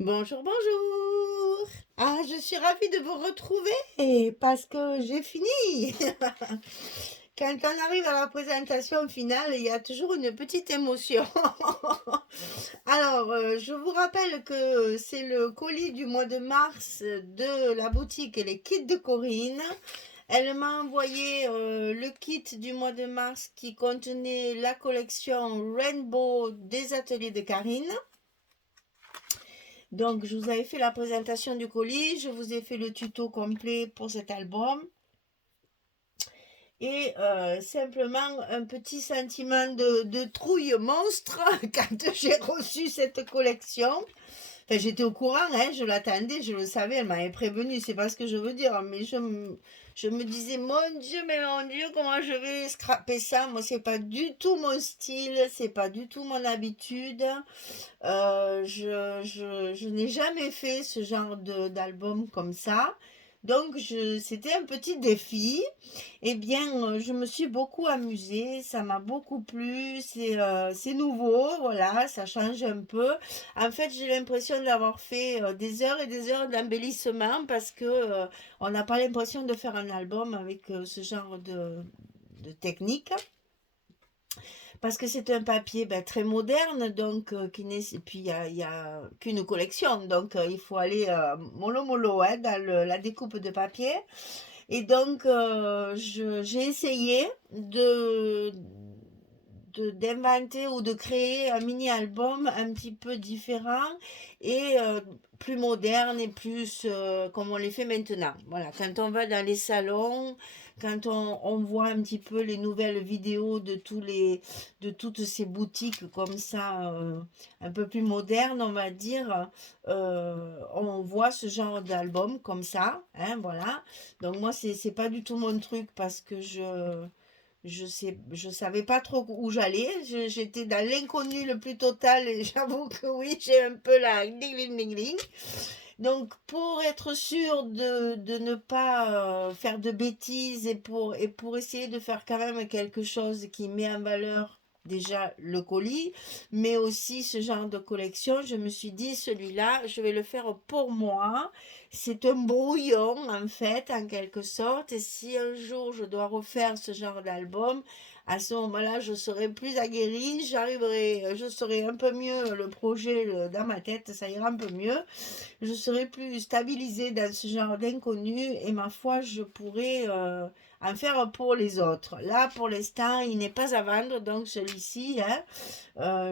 Bonjour, bonjour. Ah, je suis ravie de vous retrouver parce que j'ai fini. Quand on arrive à la présentation finale, il y a toujours une petite émotion. Alors, je vous rappelle que c'est le colis du mois de mars de la boutique Les Kits de Corinne. Elle m'a envoyé le kit du mois de mars qui contenait la collection Rainbow des ateliers de Karine. Donc, je vous avais fait la présentation du colis, je vous ai fait le tuto complet pour cet album. Et simplement un petit sentiment de trouille monstre quand j'ai reçu cette collection. Enfin, j'étais au courant, hein, je l'attendais, je le savais, elle m'avait prévenu, c'est pas ce que je veux dire, mais je me disais, mon Dieu, comment je vais scraper ça? Moi, c'est pas du tout mon style, c'est pas du tout mon habitude. Je n'ai jamais fait ce genre d'album comme ça. Donc, c'était un petit défi. Eh bien, je me suis beaucoup amusée, ça m'a beaucoup plu, c'est nouveau, voilà, ça change un peu. En fait, j'ai l'impression d'avoir fait des heures et des heures d'embellissement parce que on n'a pas l'impression de faire un album avec ce genre de technique. Parce que c'est un papier très moderne, donc et puis il y a qu'une collection, donc il faut aller mollo mollo hein, dans la découpe de papier. Et donc j'ai essayé d'inventer ou de créer un mini-album un petit peu différent et plus moderne et plus comme on les fait maintenant. Voilà, quand on va dans les salons, quand on voit un petit peu les nouvelles vidéos de toutes ces boutiques comme ça, un peu plus modernes, on va dire, on voit ce genre d'album comme ça, hein, voilà. Donc moi, c'est pas du tout mon truc parce que je savais pas trop où j'allais. J'étais dans l'inconnu le plus total et j'avoue que oui, j'ai un peu la gling gling gling. Donc pour être sûr de ne pas faire de bêtises et pour essayer de faire quand même quelque chose qui met en valeur déjà le colis, mais aussi ce genre de collection, je me suis dit celui-là, je vais le faire pour moi. C'est un brouillon en fait, en quelque sorte, et si un jour je dois refaire ce genre d'album, à ce moment-là, je serai plus aguerrie, je saurai un peu mieux le projet dans ma tête, ça ira un peu mieux, je serai plus stabilisée dans ce genre d'inconnu et ma foi, je pourrai en faire pour les autres. Là, pour l'instant, il n'est pas à vendre, donc celui-ci, hein,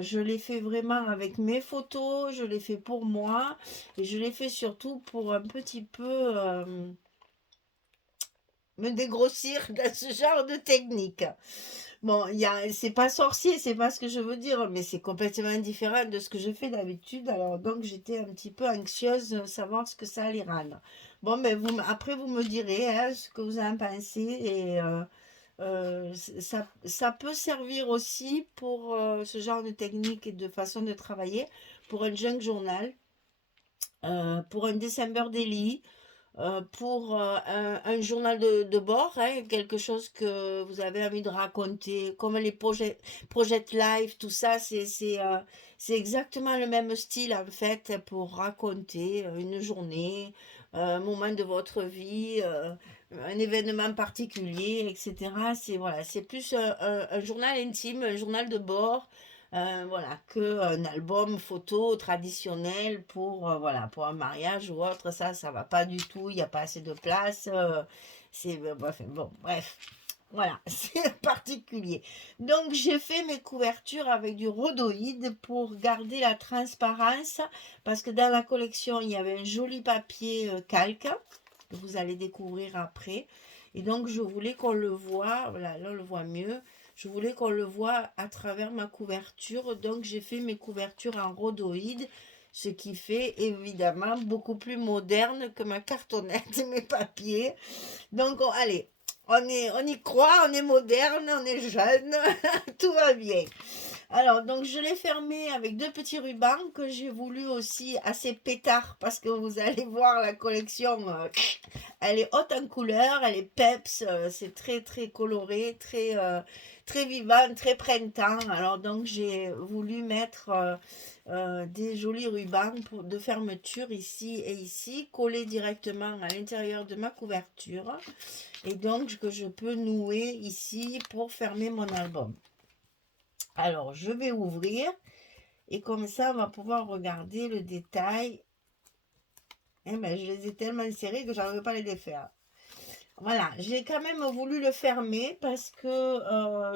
je l'ai fait vraiment avec mes photos, je l'ai fait pour moi et je l'ai fait surtout pour un petit peu me dégrossir dans ce genre de technique. Bon, c'est pas sorcier, c'est pas ce que je veux dire, mais c'est complètement différent de ce que je fais d'habitude. Alors donc j'étais un petit peu anxieuse de savoir ce que ça allait rendre. Bon, mais après vous me direz hein, ce que vous en pensez et ça peut servir aussi pour ce genre de technique et de façon de travailler pour un junk journal, pour un December daily, pour un journal de bord, hein, quelque chose que vous avez envie de raconter, comme les project live, tout ça, c'est exactement le même style en fait pour raconter une journée, un moment de votre vie, un événement particulier, etc. C'est voilà, c'est plus un journal intime, un journal de bord voilà, qu'un album photo traditionnel pour, voilà, pour un mariage ou autre, ça va pas du tout, il n'y a pas assez de place, bref, bon, bref, voilà, c'est particulier. Donc j'ai fait mes couvertures avec du rhodoïde pour garder la transparence, parce que dans la collection, il y avait un joli papier calque, que vous allez découvrir après, et donc je voulais qu'on le voit, voilà, là on le voit mieux, je voulais qu'on le voit à travers ma couverture, donc j'ai fait mes couvertures en rhodoïde, ce qui fait évidemment beaucoup plus moderne que ma cartonnette et mes papiers. Donc allez, on y croit, on est moderne, on est jeune, tout va bien. Alors, donc je l'ai fermé avec deux petits rubans que j'ai voulu aussi assez pétard parce que vous allez voir la collection, elle est haute en couleur, elle est peps, c'est très très coloré, très vivant, très printemps. Alors donc j'ai voulu mettre des jolis rubans de fermeture ici et ici, collés directement à l'intérieur de ma couverture. Et donc, que je peux nouer ici pour fermer mon album. Alors, je vais ouvrir. Et comme ça, on va pouvoir regarder le détail. Eh ben, je les ai tellement serrés que je n'arrive pas à les défaire. Voilà, j'ai quand même voulu le fermer parce que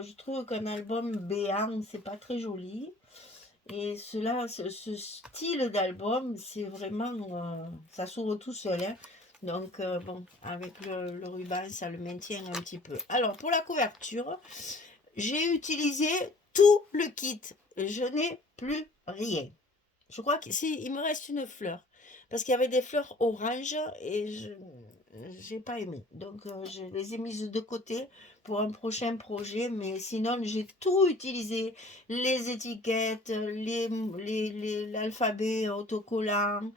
je trouve qu'un album béant, c'est pas très joli. Et cela, ce style d'album, c'est vraiment, ça s'ouvre tout seul, hein. Donc, bon, avec le ruban, ça le maintient un petit peu. Alors, pour la couverture, j'ai utilisé tout le kit. Je n'ai plus rien. Je crois que si, il me reste une fleur. Parce qu'il y avait des fleurs orange et je n'ai pas aimé. Donc, je les ai mises de côté pour un prochain projet. Mais sinon, j'ai tout utilisé. Les étiquettes, l'alphabet autocollant,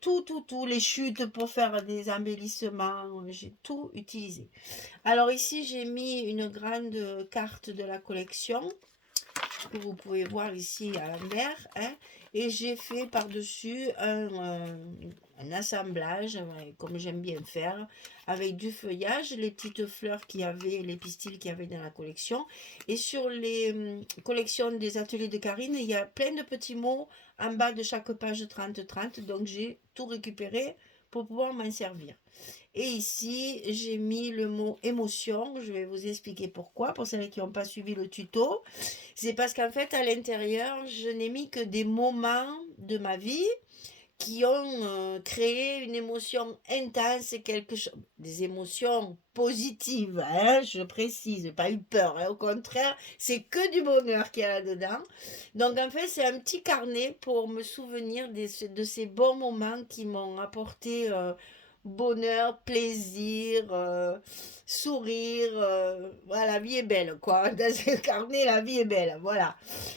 tout, les chutes pour faire des embellissements. J'ai tout utilisé. Alors ici, j'ai mis une grande carte de la collection que vous pouvez voir ici à l'envers, hein, et j'ai fait par-dessus un assemblage, comme j'aime bien faire, avec du feuillage, les petites fleurs qu'il y avait, les pistils qu'il y avait dans la collection. Et sur les collections des ateliers de Karine, il y a plein de petits mots en bas de chaque page 30-30, donc j'ai tout récupéré pour pouvoir m'en servir. Et ici, j'ai mis le mot émotion. Je vais vous expliquer pourquoi. Pour celles qui n'ont pas suivi le tuto, c'est parce qu'en fait, à l'intérieur, je n'ai mis que des moments de ma vie qui ont créé une émotion intense, quelque chose, des émotions positives, hein, je précise, pas eu peur, hein, au contraire, c'est que du bonheur qu'il y a là-dedans. Donc en fait, c'est un petit carnet pour me souvenir de ces bons moments qui m'ont apporté bonheur, plaisir, sourire, voilà, la vie est belle, quoi. Dans ce carnet, la vie est belle, voilà.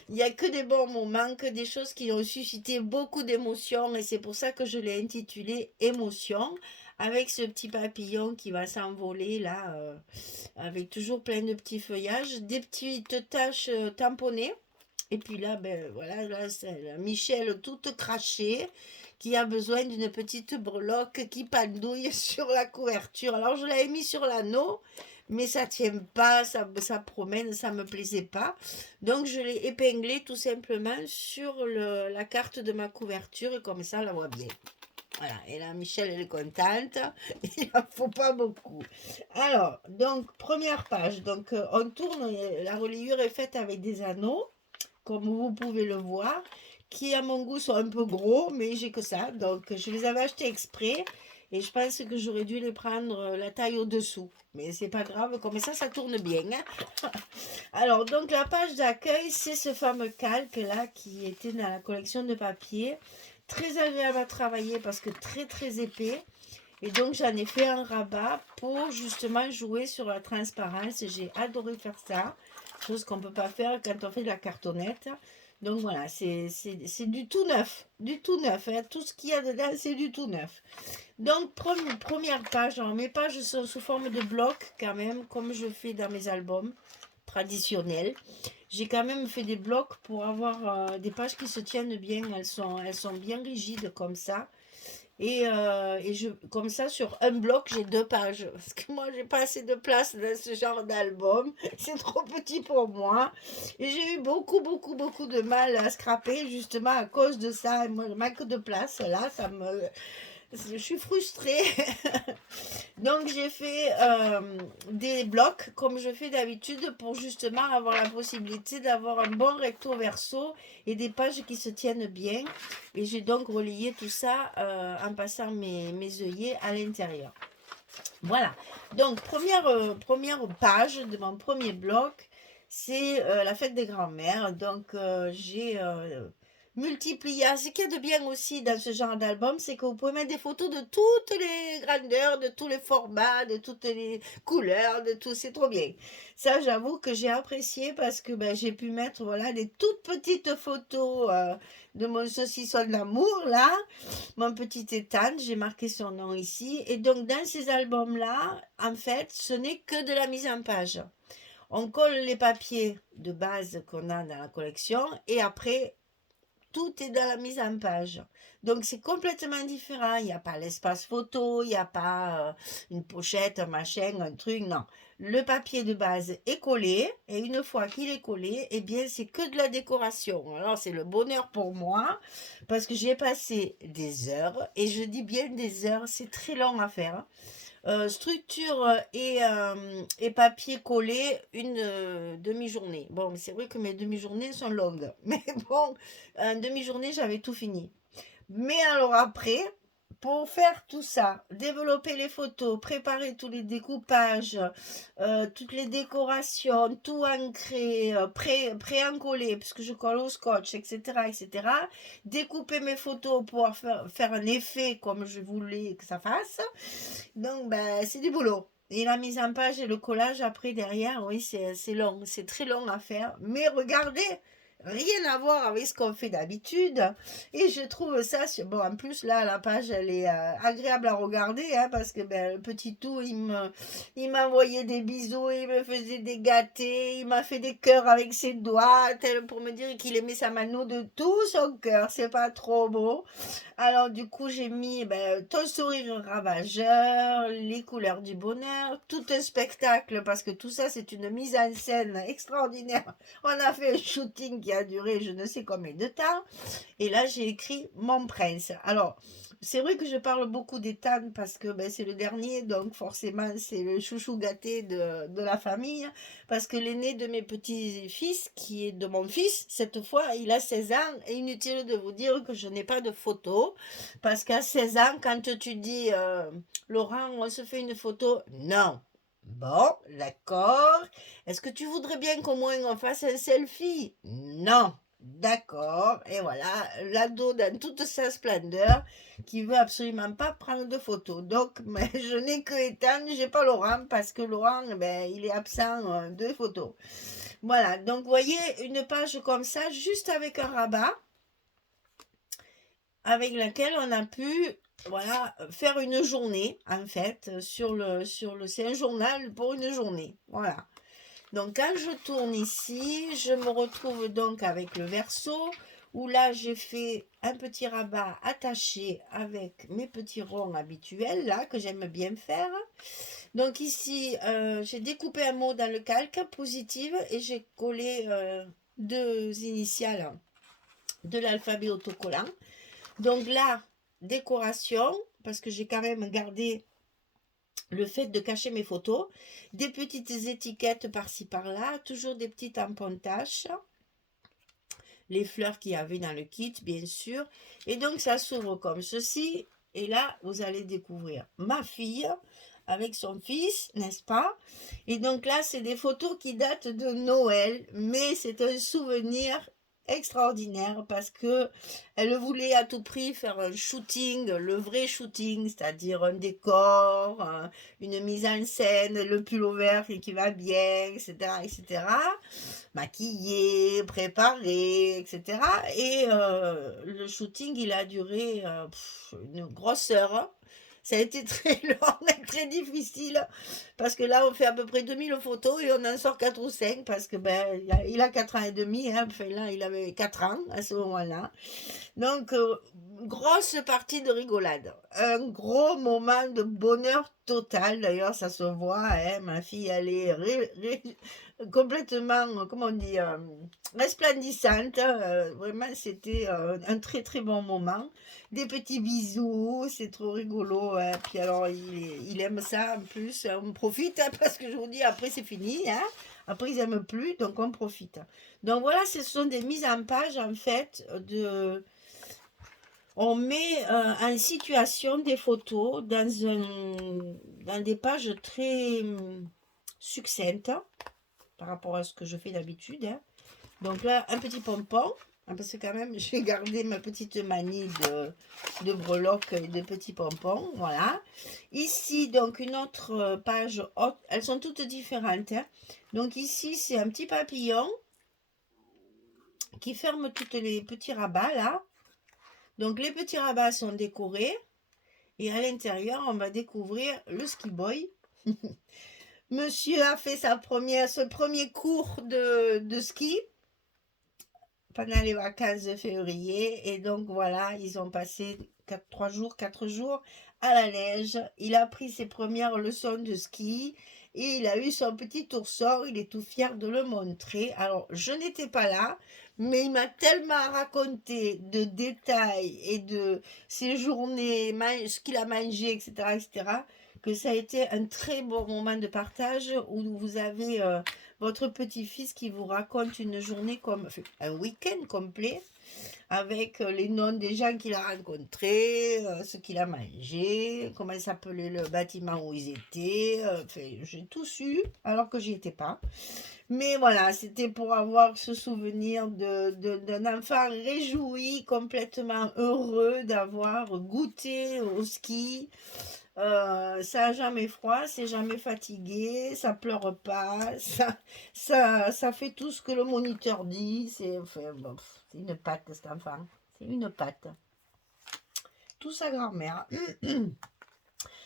Il n'y a que des bons moments, que des choses qui ont suscité beaucoup d'émotions, et c'est pour ça que je l'ai intitulé Émotion, avec ce petit papillon qui va s'envoler là, avec toujours plein de petits feuillages, des petites taches tamponnées. Et puis là, ben voilà, là, c'est la Michel toute crachée qui a besoin d'une petite breloque qui pendouille sur la couverture. Alors je l'avais mis sur l'anneau, mais ça tient pas, ça promène, ça me plaisait pas. Donc je l'ai épinglé tout simplement sur la carte de ma couverture et comme ça, on la voit bien. Voilà, et là, Michel, elle est contente. Il n'en faut pas beaucoup. Alors, donc, première page. Donc, on tourne, la reliure est faite avec des anneaux, comme vous pouvez le voir, qui à mon goût sont un peu gros, mais j'ai que ça. Donc, je les avais achetés exprès. Et je pense que j'aurais dû les prendre la taille au-dessous. Mais c'est pas grave, comme ça tourne bien, hein. Alors, donc, la page d'accueil, c'est ce fameux calque-là qui était dans la collection de papier. Très agréable à travailler parce que très très épais. Et donc j'en ai fait un rabat pour justement jouer sur la transparence. J'ai adoré faire ça. Chose qu'on ne peut pas faire quand on fait de la cartonnette. Donc voilà, c'est du tout neuf. Du tout neuf, hein. Tout ce qu'il y a dedans, c'est du tout neuf. Donc première page. Alors, mes pages sont sous forme de blocs quand même, comme je fais dans mes albums traditionnels. J'ai quand même fait des blocs pour avoir des pages qui se tiennent bien. Elles sont bien rigides comme ça. Et comme ça, sur un bloc, j'ai 2 pages. Parce que moi, j'ai pas assez de place dans ce genre d'album. C'est trop petit pour moi. Et j'ai eu beaucoup, beaucoup, beaucoup de mal à scraper, justement à cause de ça. Moi, je manque de place. Là, je suis frustrée. Donc j'ai fait des blocs comme je fais d'habitude pour justement avoir la possibilité d'avoir un bon recto verso et des pages qui se tiennent bien. Et j'ai donc relié tout ça en passant mes œillets à l'intérieur. Voilà. Donc première page de mon premier bloc, c'est la fête des grands-mères. Donc j'ai multiplié. Ce qu'il y a de bien aussi dans ce genre d'album, c'est que vous pouvez mettre des photos de toutes les grandeurs, de tous les formats, de toutes les couleurs, de tout. C'est trop bien. Ça, j'avoue que j'ai apprécié parce que ben, j'ai pu mettre voilà des toutes petites photos de mon saucisson d'amour là, mon petit étang, j'ai marqué son nom ici. Et donc dans ces albums-là, en fait, ce n'est que de la mise en page. On colle les papiers de base qu'on a dans la collection et après tout est dans la mise en page. Donc c'est complètement différent. Il n'y a pas l'espace photo, il n'y a pas une pochette, un machin, un truc, non. Le papier de base est collé et une fois qu'il est collé, eh bien c'est que de la décoration. Alors c'est le bonheur pour moi parce que j'ai passé des heures et je dis bien des heures, c'est très long à faire. Structure et papier collé, une demi-journée. Bon, c'est vrai que mes demi-journées sont longues, mais bon, en demi-journée, j'avais tout fini. Mais alors après, pour faire tout ça, développer les photos, préparer tous les découpages, toutes les décorations, tout ancré, pré-encollé, puisque je colle au scotch, etc., etc. Découper mes photos pour faire un effet comme je voulais que ça fasse. Donc, ben, c'est du boulot. Et la mise en page et le collage après derrière, oui, c'est long, c'est très long à faire. Mais regardez, rien à voir avec ce qu'on fait d'habitude. Et je trouve ça, bon, en plus, là, la page, elle est agréable à regarder, hein, parce que ben, le petit tout, il m'a envoyé des bisous, il me faisait des gâtés, il m'a fait des cœurs avec ses doigts, pour me dire qu'il aimait sa mano de tout son cœur. C'est pas trop beau. Alors du coup, j'ai mis ton sourire ravageur, les couleurs du bonheur, tout un spectacle parce que tout ça, c'est une mise en scène extraordinaire. On a fait un shooting qui a duré je ne sais combien de temps. Et là, j'ai écrit Mon prince. Alors, c'est vrai que je parle beaucoup d'Ethan parce que c'est le dernier, donc forcément, c'est le chouchou gâté de la famille. Parce que l'aîné de mes petits-fils, qui est de mon fils, cette fois, il a 16 ans. Et inutile de vous dire que je n'ai pas de photo. Parce qu'à 16 ans, quand tu dis Laurent, on se fait une photo, non. Bon, d'accord. Est-ce que tu voudrais bien qu'au moins on fasse un selfie? Non. D'accord, et voilà, l'ado dans toute sa splendeur qui veut absolument pas prendre de photos. Donc, mais je n'ai que Ethan, j'ai pas Laurent parce que Laurent, il est absent de photos. Voilà, donc vous voyez une page comme ça, juste avec un rabat, avec laquelle on a pu, voilà, faire une journée en fait c'est un journal pour une journée. Voilà. Donc quand je tourne ici, je me retrouve donc avec le verso où là j'ai fait un petit rabat attaché avec mes petits ronds habituels là que j'aime bien faire. Donc ici j'ai découpé un mot dans le calque positive et j'ai collé deux initiales de l'alphabet autocollant. Donc là, décoration, parce que j'ai quand même gardé le fait de cacher mes photos, des petites étiquettes par-ci par-là, toujours des petits tampons tâches, les fleurs qu'il y avait dans le kit, bien sûr. Et donc, ça s'ouvre comme ceci. Et là, vous allez découvrir ma fille avec son fils, n'est-ce pas? Et donc là, c'est des photos qui datent de Noël, mais c'est un souvenir extraordinaire parce que elle voulait à tout prix faire un shooting, le vrai shooting, c'est-à-dire un décor, une mise en scène, le pull vert qui va bien, etc., etc., maquillé, préparé, etc. Et le shooting, il a duré une grosse heure. Ça a été très long et très difficile parce que là, on fait à peu près 2000 photos et on en sort 4 ou 5 parce que il a 4 ans et demi, hein. Enfin là, il avait 4 ans à ce moment-là. Donc, grosse partie de rigolade. Un gros moment de bonheur total. D'ailleurs, ça se voit, hein, ma fille, elle est complètement, comment on dit, resplendissante. Vraiment, c'était un très très bon moment. Des petits bisous, c'est trop rigolo, hein. Puis alors, il aime ça en plus. On profite, hein, parce que je vous dis, après c'est fini, hein. Après, ils n'aiment plus, donc on profite. Donc voilà, ce sont des mises en page, en fait, on met en situation des photos dans des pages très succinctes par rapport à ce que je fais d'habitude, hein. Donc là, un petit pompon, hein, parce que quand même, j'ai gardé ma petite manie de breloques et de petits pompons, voilà. Ici, donc, une autre page haute, elles sont toutes différentes, hein. Donc ici, c'est un petit papillon qui ferme tous les petits rabats, là. Donc, les petits rabats sont décorés. Et à l'intérieur, on va découvrir le ski boy. Monsieur a fait ce premier cours de ski pendant les vacances de février. Et donc voilà, ils ont passé 3 jours, 4 jours à la neige. Il a pris ses premières leçons de ski et il a eu son petit ourson. Il est tout fier de le montrer. Alors, je n'étais pas là, mais il m'a tellement raconté de détails et de ses journées, ce qu'il a mangé, etc., etc., que ça a été un très bon moment de partage où vous avez votre petit-fils qui vous raconte une journée comme enfin, un week-end complet avec les noms des gens qu'il a rencontrés, ce qu'il a mangé, comment s'appelait le bâtiment où ils étaient. Enfin, j'ai tout su alors que j'y étais pas. Mais voilà, c'était pour avoir ce souvenir d'un enfant réjoui, complètement heureux d'avoir goûté au ski. Ça n'a jamais froid, c'est jamais fatigué, ça pleure pas, ça fait tout ce que le moniteur dit. C'est enfin, bon, c'est une patte cet enfant, c'est une patte. Tout sa grand-mère.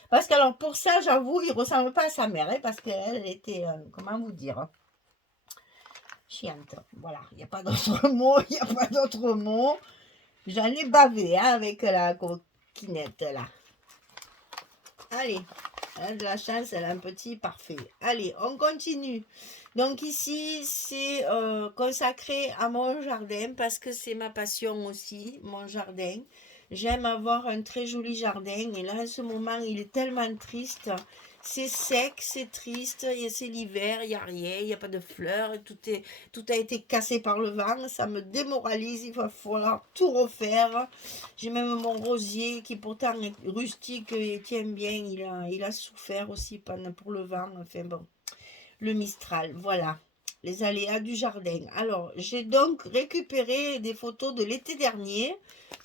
Parce que alors pour ça, j'avoue, il ressemble pas à sa mère, hein, parce qu'elle elle était, comment vous dire, chiante. Voilà, il n'y a pas d'autre mot, il n'y a pas d'autre mot. J'en ai bavé hein, avec la coquinette là. Allez, elle a de la chance, elle a un petit parfait. Allez, on continue. Donc ici, c'est consacré à mon jardin parce que c'est ma passion aussi, mon jardin. J'aime avoir un très joli jardin et là, en ce moment, il est tellement triste. C'est sec, c'est triste, c'est l'hiver, il n'y a rien, il n'y a pas de fleurs, tout a été cassé par le vent, ça me démoralise, il va falloir tout refaire. J'ai même mon rosier qui pourtant est rustique et tient bien, il a souffert aussi pour le vent, enfin bon, le Mistral, voilà, les aléas du jardin. Alors, j'ai donc récupéré des photos de l'été dernier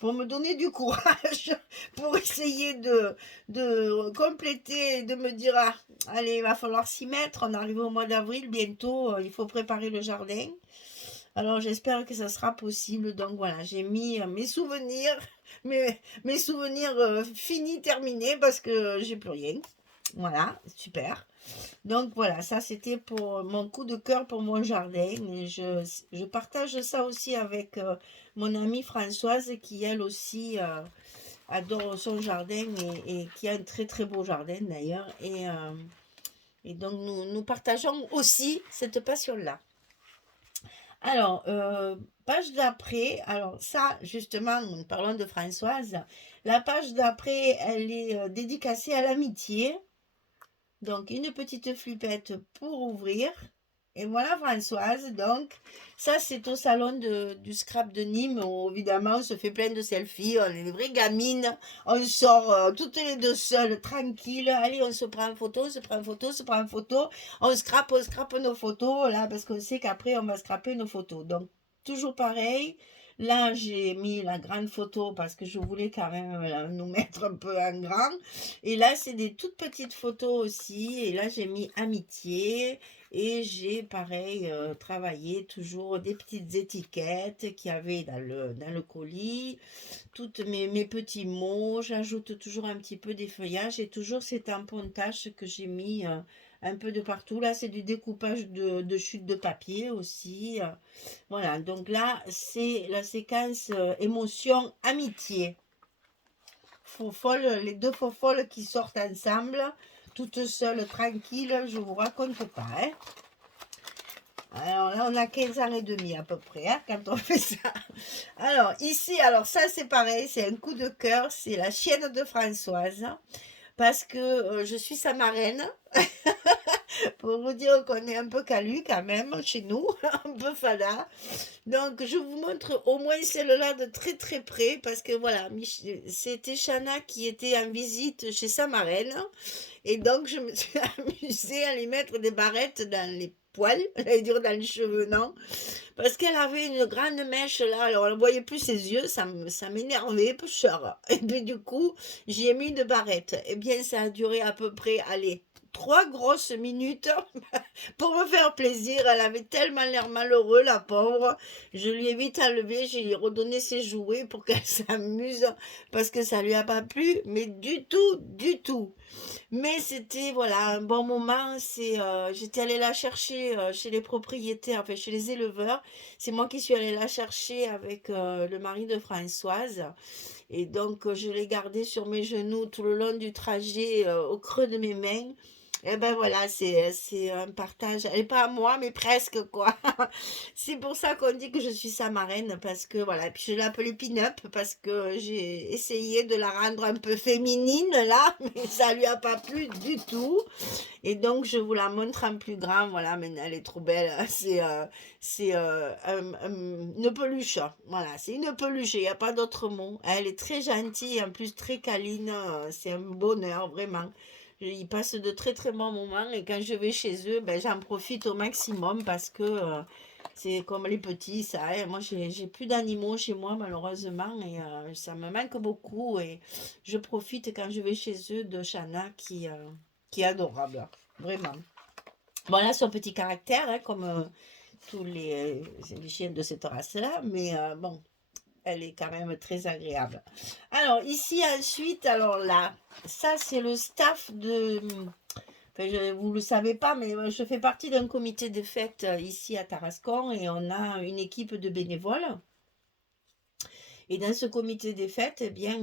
pour me donner du courage, pour essayer de compléter, de me dire, ah, allez, il va falloir s'y mettre, on arrive au mois d'avril bientôt, il faut préparer le jardin. Alors j'espère que ça sera possible. Donc voilà, j'ai mis mes souvenirs, mes souvenirs finis, terminés, parce que j'ai plus rien. Voilà, super. Donc voilà, ça c'était pour mon coup de cœur pour mon jardin. Et je partage ça aussi avec mon amie Françoise qui elle aussi adore son jardin et qui a un très très beau jardin d'ailleurs. Et donc nous partageons aussi cette passion-là. Alors, page d'après, alors ça, justement, nous parlons de Françoise. La page d'après, elle est dédicacée à l'amitié. Donc, une petite flippette pour ouvrir. Et voilà Françoise, donc, ça c'est au salon du scrap de Nîmes, où évidemment on se fait plein de selfies, on est des vraies gamines, on sort toutes les deux seules, tranquilles, allez on se prend en photo, on se prend en photo, on se prend en photo, on scrape nos photos, là, parce qu'on sait qu'après on va scraper nos photos. Donc, toujours pareil, là j'ai mis la grande photo parce que je voulais quand même nous mettre un peu en grand, et là c'est des toutes petites photos aussi, et là j'ai mis amitié. Et j'ai pareil travaillé toujours des petites étiquettes qu'il y avait dans le colis, toutes mes petits mots, j'ajoute toujours un petit peu des feuillages et toujours ces tampons tâches que j'ai mis un peu de partout. Là c'est du découpage de chutes de papier aussi. Voilà, donc là c'est la séquence émotion amitié. Faux folle, les deux faux folles qui sortent ensemble, toutes seules, tranquilles, je vous raconte pas. Hein. Alors là, on a 15 ans et demi à peu près, hein, quand on fait ça. Alors ici, alors ça c'est pareil, c'est un coup de cœur, c'est la chienne de Françoise, parce que je suis sa marraine. Pour vous dire qu'on est un peu calu quand même chez nous, un peu fada. Donc je vous montre au moins celle-là de très très près parce que voilà, c'était Chana qui était en visite chez sa marraine et donc je me suis amusée à lui mettre des barrettes dans les poils, j'allais dire dans les cheveux, non, parce qu'elle avait une grande mèche là, alors on ne voyait plus ses yeux, ça m'énervait, peu cher. Et puis du coup, j'y ai mis une barrette. Eh bien, ça a duré à peu près, allez, 3 grosses minutes pour me faire plaisir. Elle avait tellement l'air malheureux, la pauvre. Je lui ai vite enlevé, j'ai redonné ses jouets pour qu'elle s'amuse parce que ça lui a pas plu, mais du tout, du tout. Mais c'était voilà un bon moment. J'étais allée la chercher chez les propriétaires, enfin chez les éleveurs. C'est moi qui suis allée la chercher avec le mari de Françoise. Et donc, je l'ai gardée sur mes genoux tout le long du trajet, au creux de mes mains. Et ben voilà, c'est un partage. Elle n'est pas à moi, mais presque, quoi. C'est pour ça qu'on dit que je suis sa marraine, parce que voilà. Puis je l'ai appelée Pin-Up, parce que j'ai essayé de la rendre un peu féminine, là, mais ça lui a pas plu du tout. Et donc, je vous la montre en plus grand. Voilà, mais elle est trop belle. Une peluche. Voilà, c'est une peluche. Il n'y a pas d'autre mot. Elle est très gentille, en plus très câline. C'est un bonheur, vraiment. Ils passent de très très bons moments. Et quand je vais chez eux, ben, j'en profite au maximum parce que c'est comme les petits, ça. Hein. Moi, j'ai plus d'animaux chez moi, malheureusement. Et ça me manque beaucoup. Et je profite quand je vais chez eux de Shana qui est adorable, vraiment. Bon, là, son petit caractère, hein, comme tous les chiens de cette race-là, mais bon, elle est quand même très agréable. Alors, ici, ensuite, alors là, ça, c'est le staff de... Enfin, vous ne le savez pas, mais je fais partie d'un comité de fête ici à Tarascon et on a une équipe de bénévoles. Et dans ce comité des fêtes, eh bien,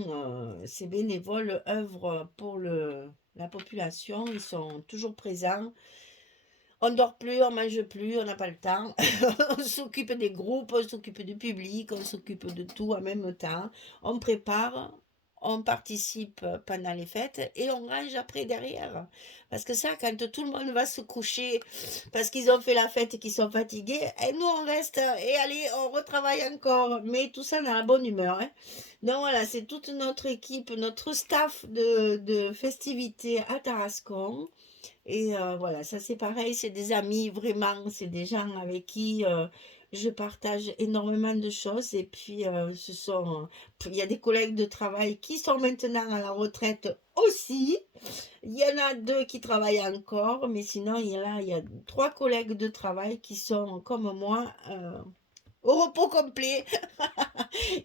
ces bénévoles œuvrent pour la population. Ils sont toujours présents. On ne dort plus, on ne mange plus, on n'a pas le temps. On s'occupe des groupes, on s'occupe du public, on s'occupe de tout en même temps. On prépare, on participe pendant les fêtes et on range après derrière. Parce que ça, quand tout le monde va se coucher parce qu'ils ont fait la fête et qu'ils sont fatigués, et nous on reste et allez, on retravaille encore. Mais tout ça dans la bonne humeur. Hein. Donc voilà, c'est toute notre équipe, notre staff de festivités à Tarascon. Et voilà, ça c'est pareil, c'est des amis, vraiment, c'est des gens avec qui je partage énormément de choses. Et puis, il y a des collègues de travail qui sont maintenant à la retraite aussi. Il y en a 2 qui travaillent encore, mais sinon, il y a 3 collègues de travail qui sont comme moi. Au repos complet.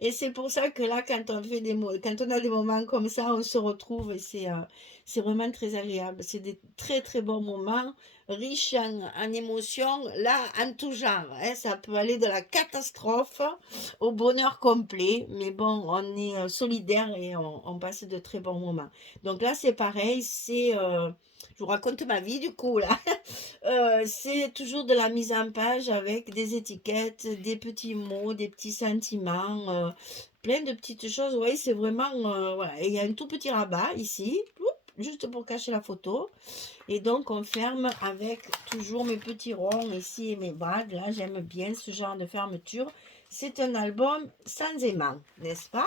Et c'est pour ça que là, quand on a des moments comme ça, on se retrouve et c'est vraiment très agréable. C'est des très très bons moments, riches en émotions, là, en tout genre. Hein. Ça peut aller de la catastrophe au bonheur complet, mais bon, on est solidaires et on passe de très bons moments. Donc là, c'est pareil, je vous raconte ma vie du coup là. C'est toujours de la mise en page avec des étiquettes, des petits mots, des petits sentiments, plein de petites choses. Oui, c'est vraiment... voilà. Et il y a un tout petit rabat ici, juste pour cacher la photo. Et donc, on ferme avec toujours mes petits ronds ici et mes brades. Là, j'aime bien ce genre de fermeture. C'est un album sans aimant, n'est-ce pas?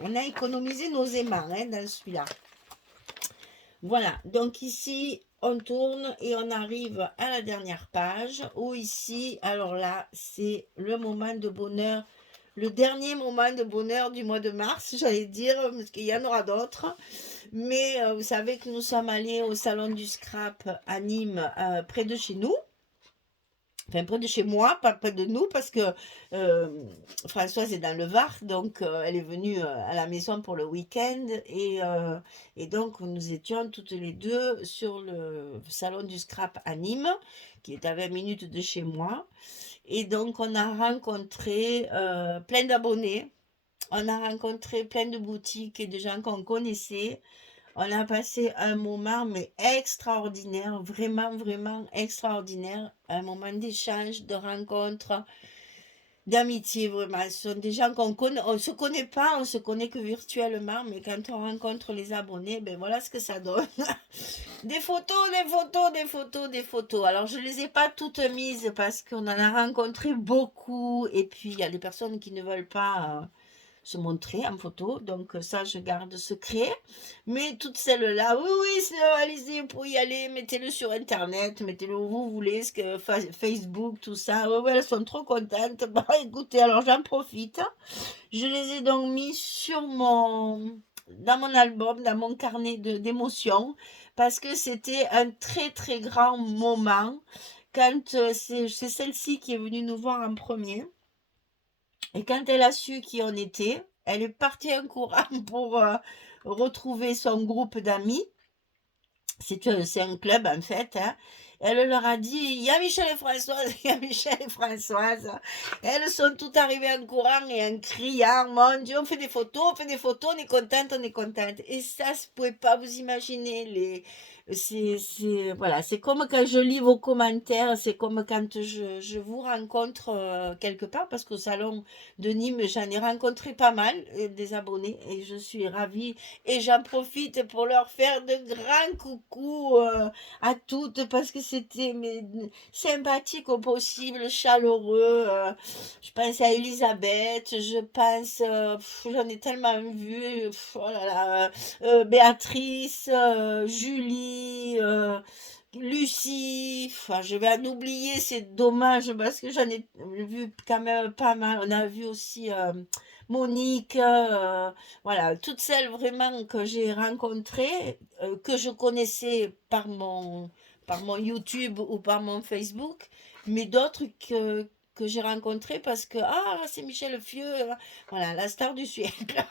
On a économisé nos aimants hein, dans celui-là. Voilà, donc ici, on tourne et on arrive à la dernière page où ici, alors là, c'est le moment de bonheur, le dernier moment de bonheur du mois de mars, j'allais dire, parce qu'il y en aura d'autres. Mais vous savez que nous sommes allés au salon du scrap à Nîmes, près de chez nous. Enfin, près de chez moi, pas près de nous, parce que Françoise est dans le Var, donc elle est venue à la maison pour le week-end, et donc nous étions toutes les deux sur le salon du scrap à Nîmes, qui est à 20 minutes de chez moi, et donc on a rencontré plein d'abonnés, on a rencontré plein de boutiques et de gens qu'on connaissait. On a passé un moment mais extraordinaire, vraiment, vraiment extraordinaire. Un moment d'échange, de rencontre, d'amitié, vraiment. Ce sont des gens qu'on connaît, on ne se connaît pas, on se connaît que virtuellement, mais quand on rencontre les abonnés, ben voilà ce que ça donne. Des photos, des photos, des photos, des photos. Alors je ne les ai pas toutes mises parce qu'on en a rencontré beaucoup, et puis il y a des personnes qui ne veulent pas se montrer en photo, donc ça je garde secret, mais toutes celles-là, oui, oui, allez-y, pour y aller, mettez-le sur internet, mettez-le où vous voulez, ce que Facebook, tout ça, ouais, elles sont trop contentes. Bah écoutez, alors j'en profite, je les ai donc mis sur dans mon album, dans mon carnet d'émotions, parce que c'était un très très grand moment quand c'est celle-ci qui est venue nous voir en premier. Et quand elle a su qui on était, elle est partie en courant pour retrouver son groupe d'amis. C'est un club en fait, hein. Elle leur a dit, il y a Michel et Françoise, il y a Michel et Françoise. Elles sont toutes arrivées en courant et en criant, mon Dieu, on fait des photos, on est contente, on est contente. Et ça, vous pouvez pas vous imaginer voilà, c'est comme quand je lis vos commentaires, c'est comme quand je vous rencontre quelque part, parce qu'au salon de Nîmes, j'en ai rencontré pas mal, des abonnés, et je suis ravie et j'en profite pour leur faire de grands coucous à toutes parce que c'était sympathique au possible, chaleureux. Je pense à Elisabeth, je pense, j'en ai tellement vu, oh là là, Béatrice, Julie. Lucie, enfin, je vais en oublier, c'est dommage parce que j'en ai vu quand même pas mal. On a vu aussi Monique, voilà, toutes celles vraiment que j'ai rencontrées, que je connaissais par mon YouTube ou par mon Facebook, mais d'autres que j'ai rencontrées parce que, ah, c'est Michel Fieux, voilà, la star du siècle.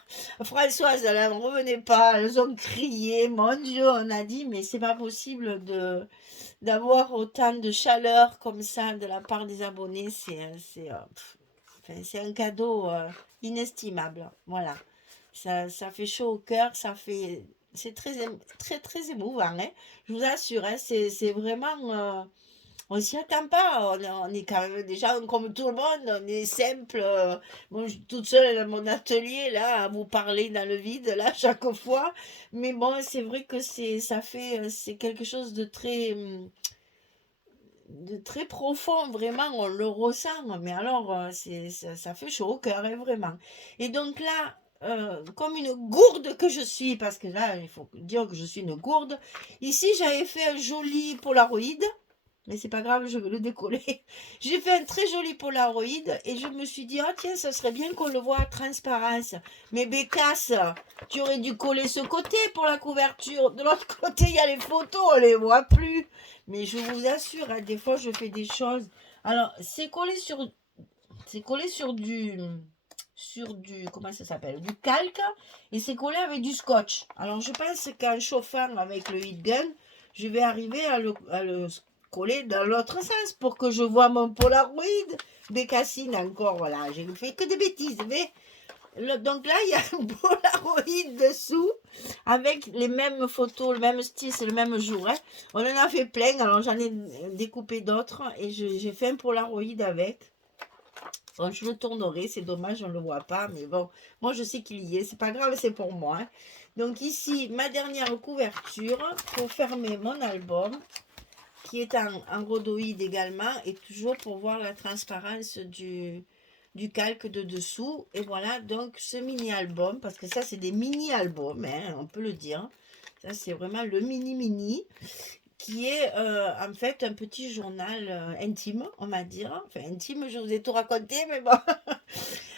Françoise, elle n'en revenait pas, elles ont crié, mon Dieu, on a dit, mais c'est pas possible d'avoir autant de chaleur comme ça de la part des abonnés, enfin, c'est un cadeau inestimable. Voilà. Ça fait chaud au cœur, c'est très, très émouvant, hein. Je vous assure, hein, c'est vraiment, on s'y attend pas. On est quand même des gens comme tout le monde, on est simple. Moi, je suis toute seule dans mon atelier, là, à vous parler dans le vide, là, chaque fois. Mais bon, c'est vrai que c'est quelque chose de très profond, vraiment, on le ressent, mais alors ça fait chaud au cœur, hein, vraiment. Et donc là, comme une gourde que je suis, parce que là, il faut dire que je suis une gourde, ici j'avais fait un joli Polaroid, mais c'est pas grave, je vais le décoller. J'ai fait un très joli Polaroid et je me suis dit, ah tiens, ça serait bien qu'on le voit à transparence. Mais Bécasse, tu aurais dû coller ce côté pour la couverture. De l'autre côté, il y a les photos, on les voit plus. Mais je vous assure, hein, des fois, je fais des choses. Alors, c'est collé comment ça s'appelle, du calque, et c'est collé avec du scotch. Alors, je pense qu'en chauffant avec le heat gun, je vais arriver à le coller dans l'autre sens pour que je vois mon Polaroid. Bécassine encore, voilà, j'ai fait que des bêtises, mais donc là, il y a un Polaroid dessous avec les mêmes photos, le même style, c'est le même jour, hein. On en a fait plein, alors j'en ai découpé d'autres et j'ai fait un Polaroid avec. Bon, je le tournerai, c'est dommage, on ne le voit pas, mais bon, moi je sais qu'il y est, c'est pas grave, c'est pour moi, hein. Donc ici, ma dernière couverture pour fermer mon album, qui est en rhodoïde également, et toujours pour voir la transparence du calque de dessous. Et voilà donc ce mini-album, parce que ça c'est des mini-albums, hein, on peut le dire. Ça c'est vraiment le mini-mini, qui est en fait un petit journal intime, on va dire. Enfin intime, je vous ai tout raconté, mais bon.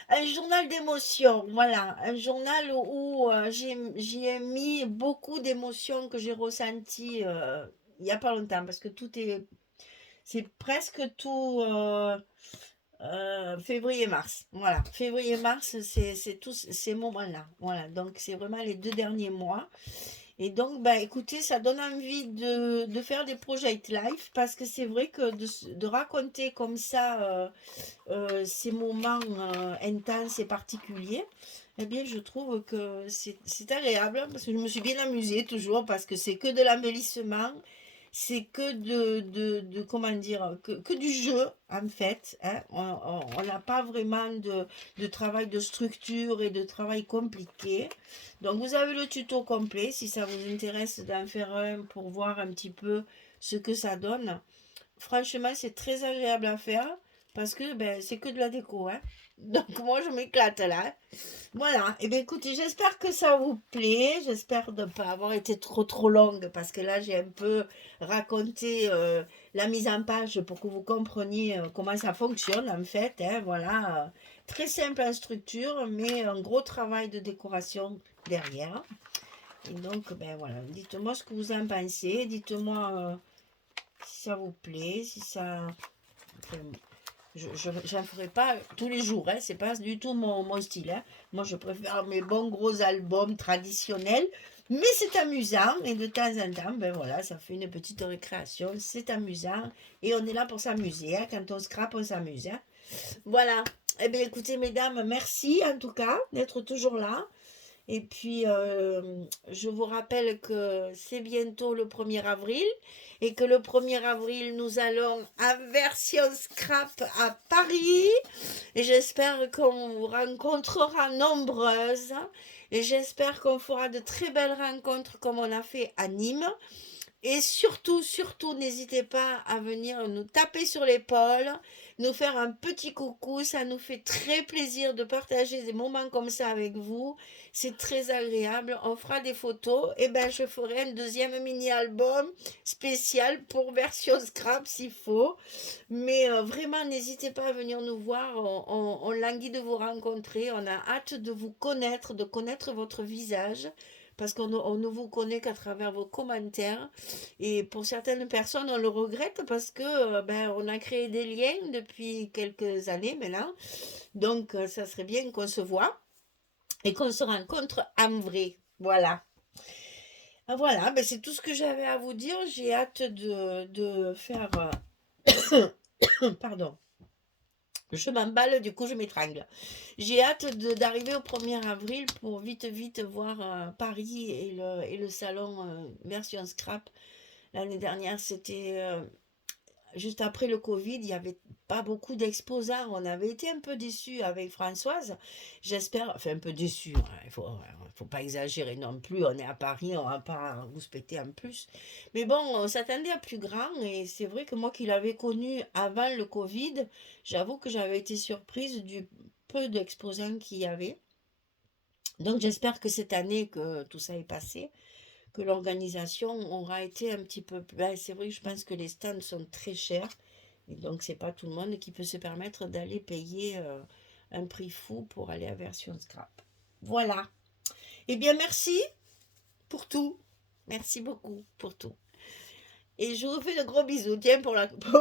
Un journal d'émotions, voilà. Un journal où j'y ai mis beaucoup d'émotions que j'ai ressenties il n'y a pas longtemps, parce que c'est presque tout février-mars. Voilà, février-mars, c'est tous ces moments-là. Voilà, donc c'est vraiment les 2 derniers mois. Et donc, bah, écoutez, ça donne envie de faire des project life parce que c'est vrai que de raconter comme ça ces moments intenses et particuliers, eh bien, je trouve que c'est agréable parce que je me suis bien amusée toujours parce que c'est que de l'embellissement, c'est que comment dire, que du jeu en fait, hein. On n'a pas vraiment de travail de structure et de travail compliqué. Donc vous avez le tuto complet si ça vous intéresse d'en faire un pour voir un petit peu ce que ça donne. Franchement, c'est très agréable à faire parce que ben, c'est que de la déco, hein. Donc moi, je m'éclate là. Voilà. Et bien écoutez, j'espère que ça vous plaît. J'espère ne pas avoir été trop longue parce que là, j'ai un peu raconté la mise en page pour que vous compreniez comment ça fonctionne en fait, hein, voilà. Très simple en structure, mais un gros travail de décoration derrière. Et donc, ben voilà, dites-moi ce que vous en pensez. Dites-moi si ça vous plaît, si ça... Enfin, j'en ferai pas tous les jours, hein, c'est pas du tout mon style. Hein. Moi, je préfère mes bons gros albums traditionnels, mais c'est amusant. Et de temps en temps, ben voilà, ça fait une petite récréation. C'est amusant. Et on est là pour s'amuser. Hein. Quand on scrape, on s'amuse. Hein. Voilà. Eh bien, écoutez, mesdames, merci en tout cas d'être toujours là. Et puis, je vous rappelle que c'est bientôt le 1er avril et que le 1er avril, nous allons à Version Scrap à Paris. Et j'espère qu'on vous rencontrera nombreuses. Et j'espère qu'on fera de très belles rencontres comme on a fait à Nîmes. Et surtout, surtout, n'hésitez pas à venir nous taper sur l'épaule, nous faire un petit coucou. Ça nous fait très plaisir de partager des moments comme ça avec vous. C'est très agréable. On fera des photos. Et ben, je ferai un deuxième mini-album spécial pour version scrap s'il faut. Mais vraiment, n'hésitez pas à venir nous voir. On languit de vous rencontrer. On a hâte de vous connaître, de connaître votre visage. Parce qu'on ne vous connaît qu'à travers vos commentaires. Et pour certaines personnes, on le regrette parce que ben, on a créé des liens depuis quelques années maintenant. Donc, ça serait bien qu'on se voit et qu'on se rencontre en vrai. Voilà. Voilà, ben, c'est tout ce que j'avais à vous dire. J'ai hâte de faire... Pardon. Je m'emballe, du coup je m'étrangle. J'ai hâte d'arriver au 1er avril pour vite vite voir Paris et le salon version scrap. L'année dernière, c'était juste après le Covid, il n'y avait pas beaucoup d'exposants. On avait été un peu déçus avec Françoise. J'espère, enfin un peu déçus, hein, il faut pas exagérer non plus. On est à Paris, on va pas vous péter en plus. Mais bon, on s'attendait à plus grand et c'est vrai que moi qui l'avais connu avant le Covid, j'avoue que j'avais été surprise du peu d'exposants qu'il y avait. Donc j'espère que cette année que tout ça est passé, que l'organisation aura été un petit peu... Ben, c'est vrai que je pense que les stands sont très chers. Et donc, c'est pas tout le monde qui peut se permettre d'aller payer un prix fou pour aller à version scrap. Voilà. Eh bien, merci pour tout. Merci beaucoup pour tout. Et je vous fais de gros bisous, tiens, pour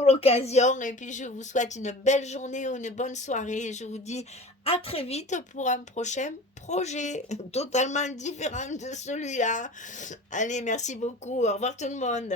l'occasion. Et puis, je vous souhaite une belle journée ou une bonne soirée. Et je vous dis à très vite pour un prochain projet totalement différent de celui-là. Allez, merci beaucoup. Au revoir tout le monde.